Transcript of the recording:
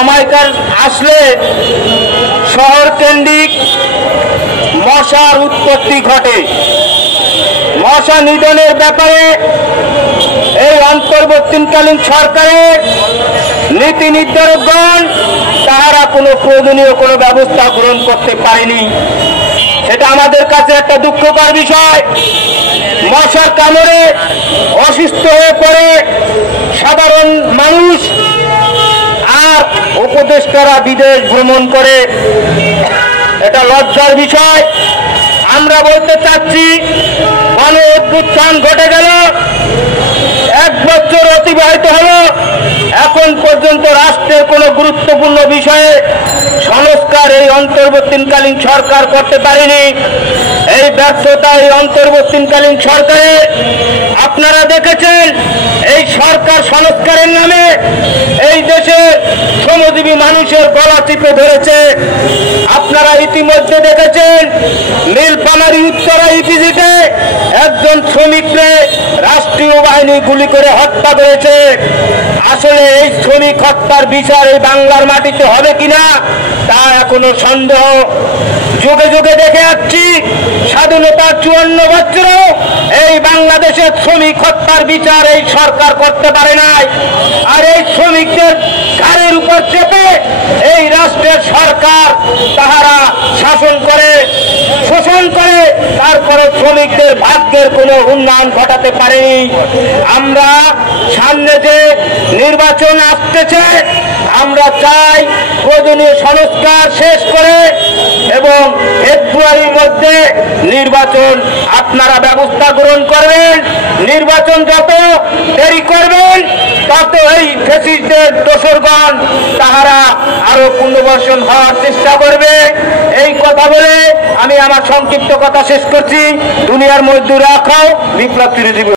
সময়কার আসলে শহর কেন্দ্রিক মশার উৎপত্তি ঘটে। মশা নিধনের ব্যাপারে এই অন্তর্বর্তীকালীন সরকারের নীতি নির্ধারকগণ তাহারা কোনো প্রয়োজনীয় কোনো ব্যবস্থা গ্রহণ করতে পারেনি। সেটা আমাদের কাছে একটা দুঃখকর বিষয়। মশার কামড়ে অসুস্থ হয়ে পড়ে সাধারণ মানুষ, আর উপদেষ্টারা বিদেশ ভ্রমণ করে। এটা লজ্জার বিষয়। আমরা বলতে চাচ্ছি, গণ অভ্যুত্থান ঘটে গেল, 1 বছর অতিবাহিত হলো, এখন পর্যন্ত রাষ্ট্রের কোনো গুরুত্বপূর্ণ বিষয়ে সংস্কার এই অন্তর্বর্তীকালীন সরকার করতে পারেনি। এই ব্যর্থতা এই অন্তর্বর্তীকালীন সরকারের। আপনারা দেখেছেন এই সরকার সংস্কারের নামে এই দেশের শ্রমজীবী মানুষের গলা চিপে ধরেছে। আপনারা ইতিমধ্যে দেখেছেন নীলফামারী উত্তরা ইপিজিতে একজন শ্রমিককে রাষ্ট্রীয় বাহিনী গুলি করে হত্যা করেছে। আসলে এই শ্রমিক হত্যার বিচার এই বাংলার মাটিতে হবে কিনা তা এখনো সন্দেহ। যুগে যুগে দেখে যাচ্ছি, স্বাধীনতার 54 বছরও এই বাংলাদেশের শ্রমিক হত্যার বিচার এই সরকার করতে পারে নাই। আর এই শ্রমিকদের ঘাড়ের উপর চেপে এই রাষ্ট্রের সরকার তাহারা শাসন করে, শোষণ করে, তারপরে শ্রমিকদের ভাগ্যের কোনো উন্নয়ন ঘটাতে পারেনি। আমরা সামনে যে নির্বাচন আসতেছে, আমরা চাই প্রয়োজনীয় সংস্কার শেষ করে এবং ফেব্রুয়ারির মধ্যে নির্বাচন আপনারা ব্যবস্থা গ্রহণ করবেন। নির্বাচন যত দেরি করবেন তত এই ফ্যাসিস্টদের দোসরগণ তাহারা আরো পুনর্বাসন হওয়ার চেষ্টা করবে। এই কথা বলে আমি আমার সংক্ষিপ্ত কথা শেষ করছি। দুনিয়ার মজদুর রাখাও বিপ্লব চিরজীবী।